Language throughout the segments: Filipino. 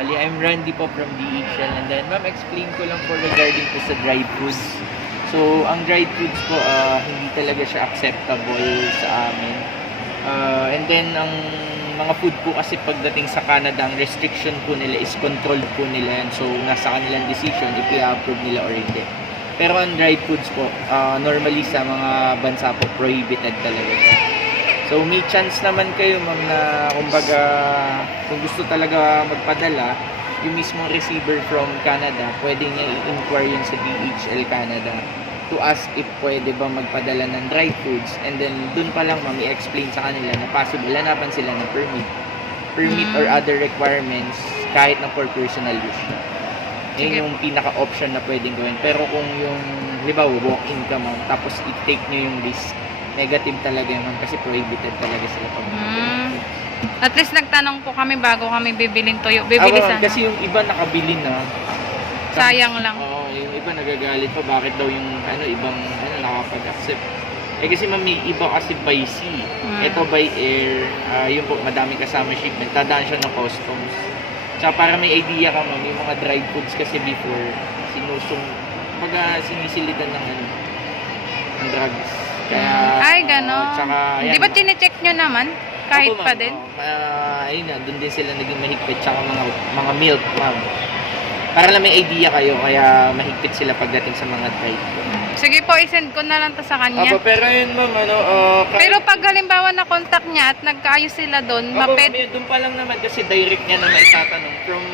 Bali, I'm Randy po from DHL and then ma'am, explain ko lang po regarding po sa dried foods. So, ang dried foods po, ah, hindi talaga siya acceptable sa amin. Ah, and then, ang mga food po kasi pagdating sa Canada, ang restriction po nila is controlled po nila yan. So, nasa kanilang decision if i-approve nila or hindi. Pero ang dried foods po, ah, normally sa mga bansa po, prohibited talaga siya. So, may chance naman kayo, ma'am, na kumbaga, kung gusto talaga magpadala, yung mismong receiver from Canada, pwede niya i-inquire yun sa DHL Canada to ask if pwede ba magpadala ng dried foods. And then dun pa lang ma'am i-explain sa kanila na possible hanapan sila ng permit. Permit Mm. or other requirements kahit na for personal use. Yun yung pinaka-option na pwedeng gawin. Pero kung yung halimbawa walk-in ka ma'am tapos i-take nyo yung risk negative talaga yun ma'am kasi prohibited talaga sila pag Hmm. At least nagtanong po kami bago kami bibilin toyo. Bibili Ah, sana. kasi yung iba nakabili na Sayang lang. Oo, yung iba nagagalit pa bakit daw yung ano ibang ano nakapag-accept. Eh kasi ma'am, may iba kasi by sea. Hmm. Ito by air, ah, yun po madaming kasama shipment. Tadaan siya ng customs. Tsaka para may idea ka ma'am, yung mga dried foods kasi before sinusong pag sinisilitan ng ano ng drugs. Kaya Ay, ganon. tsaka ayan, Di ba chinecheck nyo naman? Kahit Opo, pa din? oo. Ah, ayun nga, doon din sila naging mahigpit tsaka mga mga milk, ma'am. Para lang may idea kayo, kaya mahigpit sila pagdating sa mga dry. Sige po, isend ko na lang to sa kanya. Opo, pero yun ma'am, ano, uh, Pero pag halimbawa na contact niya at nagkaayos sila doon, Opo, maped ma'am, doon pa lang naman kasi direct niya na maitatanong from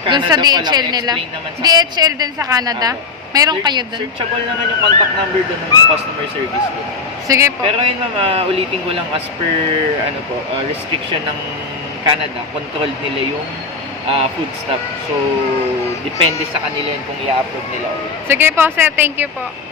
Canada doon sa pa lang, DHL nila. explain naman sa DHL din sa Canada. Opo. Meron kayo doon. Searchable naman yung contact number doon ng customer service ko. Sige po. Pero yun ma'am, ah, ulitin ko lang as per ano po, ah, restriction ng Canada, controlled nila yung ah, food stuff. So, depende sa kanila yun kung i-approve nila or Sige po, sir. Thank you po.